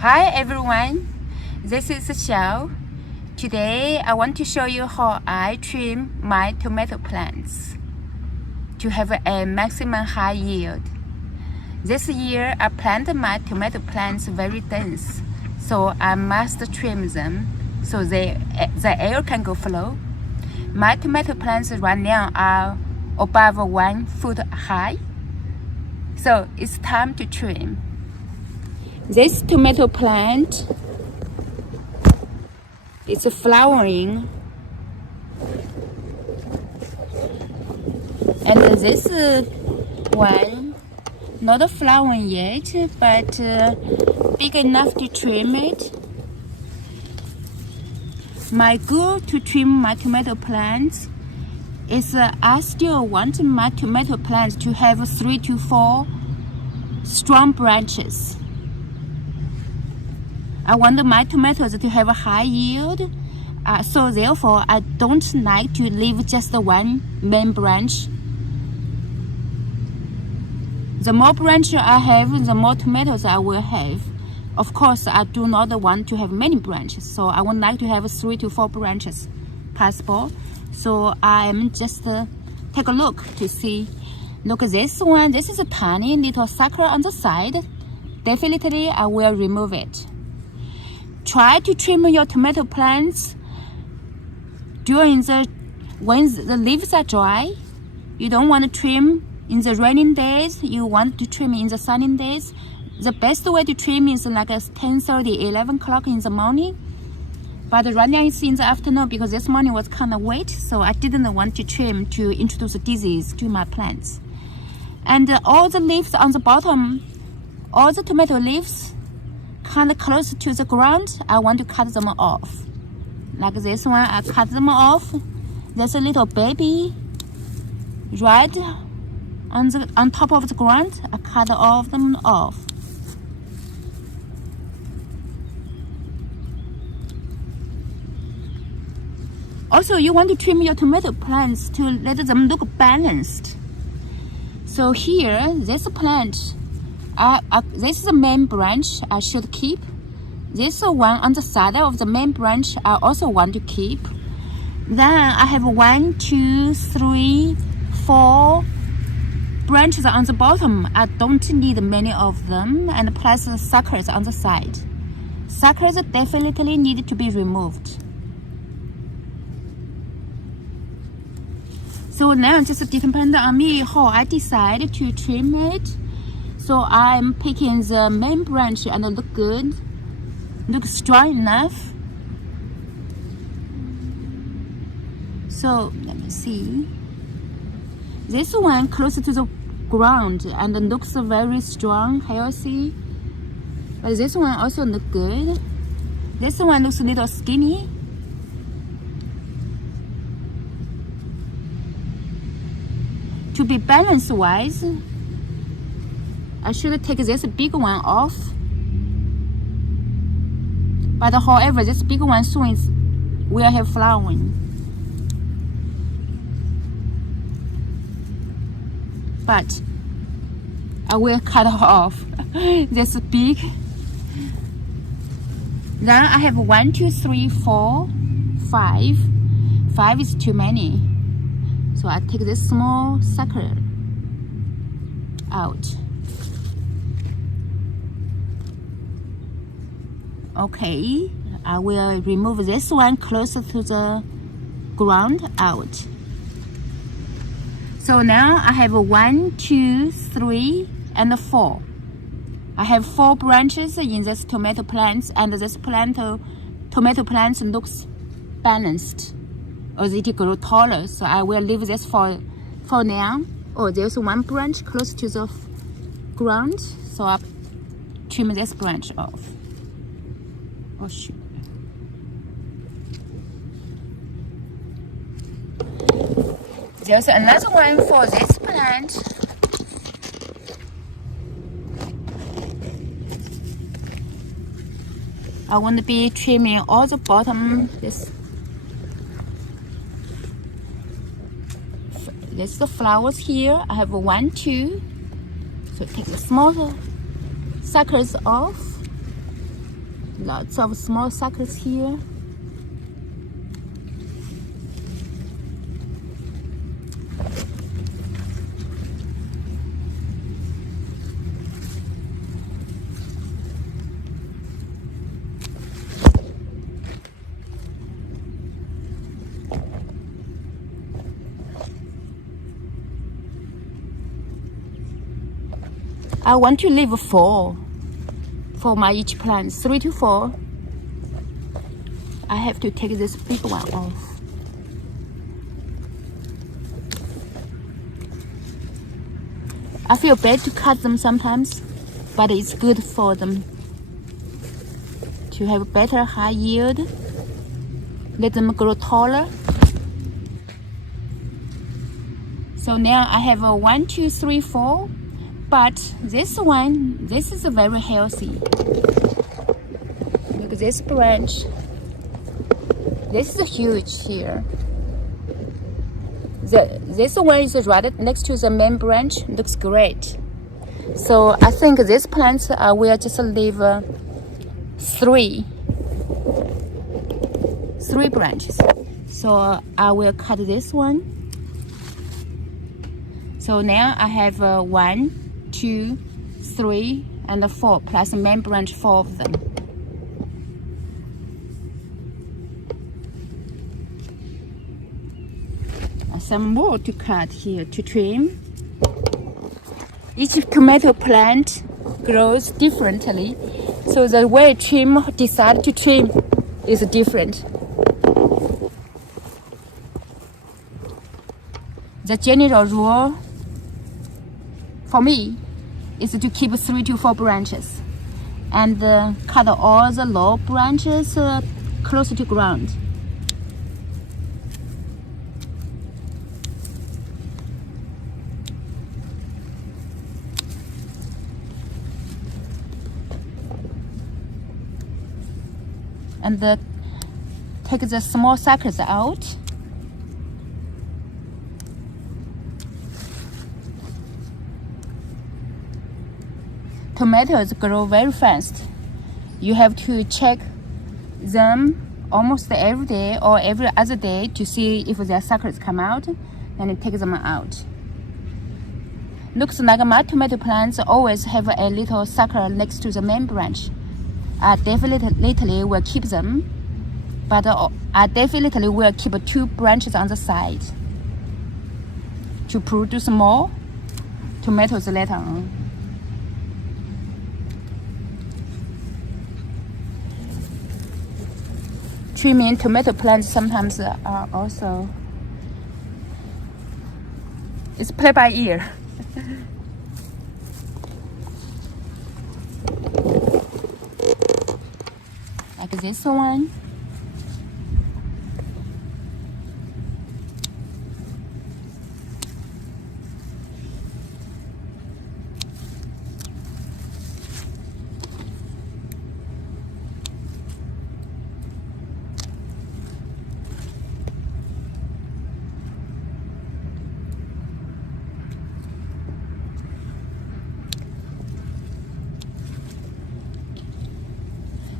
Hi everyone, this is Xiao. Today I want to show you how I trim my tomato plants to have a maximum high yield. This year I planted my tomato plants very dense, so I must trim them so the air can go flow. My tomato plants right now are above 1 foot high, so it's time to trim. This tomato plant is flowering, and this one not flowering yet, but big enough to trim it. My goal to trim my tomato plants is I still want my tomato plants to have 3 to 4 strong branches. I want my tomatoes to have a high yield, so therefore I don't like to leave just one main branch. The more branches I have, the more tomatoes I will have. Of course, I do not want to have many branches, so I would like to have 3 to 4 branches possible. So I am just take a look to see. Look at this one. This is a tiny little sucker on the side. Definitely I will remove it. Try to trim your tomato plants when the leaves are dry. You don't want to trim in the raining days. You want to trim in the sunny days. The best way to trim is like 10:30, 11 o'clock in the morning. But right now it's in the afternoon because this morning was kind of wet, so I didn't want to trim to introduce disease to my plants. And all the leaves on the bottom, all the tomato leaves, kind of close to the ground, I want to cut them off. Like this one, I cut them off. There's a little baby right on top of the ground. I cut all of them off. Also, you want to trim your tomato plants to let them look balanced. So here, this plant, this is the main branch I should keep. This one on the side of the main branch I also want to keep. Then I have 1, 2, 3, 4 branches on the bottom. I don't need many of them, and plus the suckers on the side. Suckers definitely need to be removed. So now just depends on me how I decide to trim it. So I'm picking the main branch and look good, look strong enough. So let me see. This one close to the ground and looks very strong, healthy. But this one also look good. This one looks a little skinny. To be balance wise, I should take this big one off. But however, this big one soon will have flowering. But I will cut off this big. Then I have 1, 2, 3, 4, 5. 5 is too many. So I take this small sucker out. Okay, I will remove this one closer to the ground out. So now I have 1, 2, 3, and 4. I have 4 branches in this tomato plants, and this tomato plant looks balanced as it grows taller. So I will leave this for now. Oh, there's 1 branch close to the ground, so I'll trim this branch off. Oh shoot. There's another one for this plant. I want to be trimming all the bottom. This the flowers here. I have 1, 2. So take the small suckers off. Lots of small suckers here. I want to leave 4 for my each plant, 3 to 4. I have to take this big one off. I feel bad to cut them sometimes, but it's good for them to have better high yield. Let them grow taller. So now I have a 1, 2, 3, 4. But this one, this is very healthy. Look at this branch. This is huge here. This one is right next to the main branch. Looks great. So I think this plant I will just leave 3 branches. So I will cut this one. So now I have 1, 2, 3, and 4, plus the main branch, 4 of them. Some more to cut here to trim. Each tomato plant grows differently, so the way decide to trim is different. The general rule for me is to keep 3 to 4 branches and cut all the low branches close to ground. And take the small suckers out. Tomatoes grow very fast. You have to check them almost every day or every other day to see if their suckers come out, and take them out. Looks like my tomato plants always have a little sucker next to the main branch. I definitely will keep them, but I definitely will keep 2 branches on the side to produce more tomatoes later on. Trimming tomato plants sometimes are also, it's play by ear. Like this one.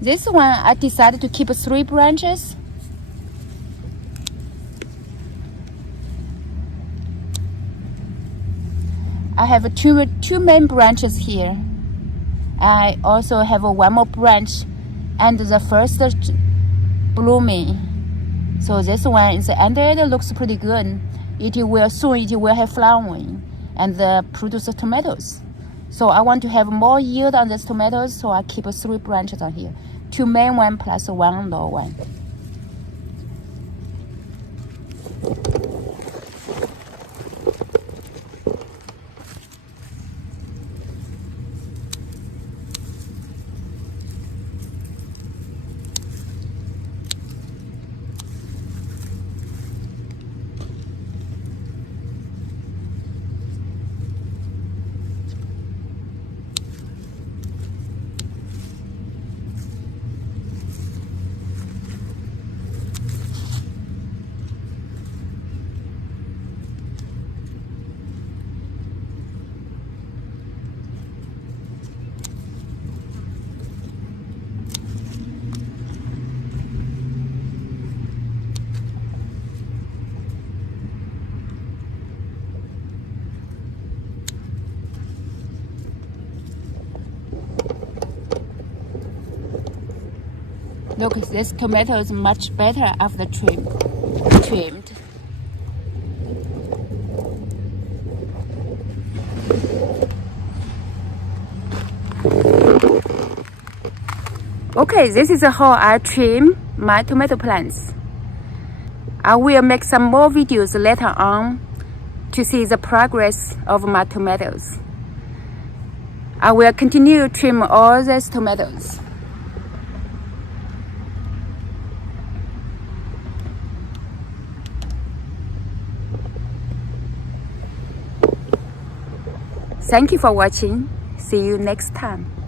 This one, I decided to keep 3 branches. I have two main branches here. I also have 1 more branch and the first blooming. So this one is ended, looks pretty good. It will have flowering and produce tomatoes. So I want to have more yield on these tomatoes, so I keep 3 branches on here. 2 main one plus 1 low one. Look, this tomato is much better after trimmed. Okay, this is how I trim my tomato plants. I will make some more videos later on to see the progress of my tomatoes. I will continue to trim all these tomatoes. Thank you for watching. See you next time.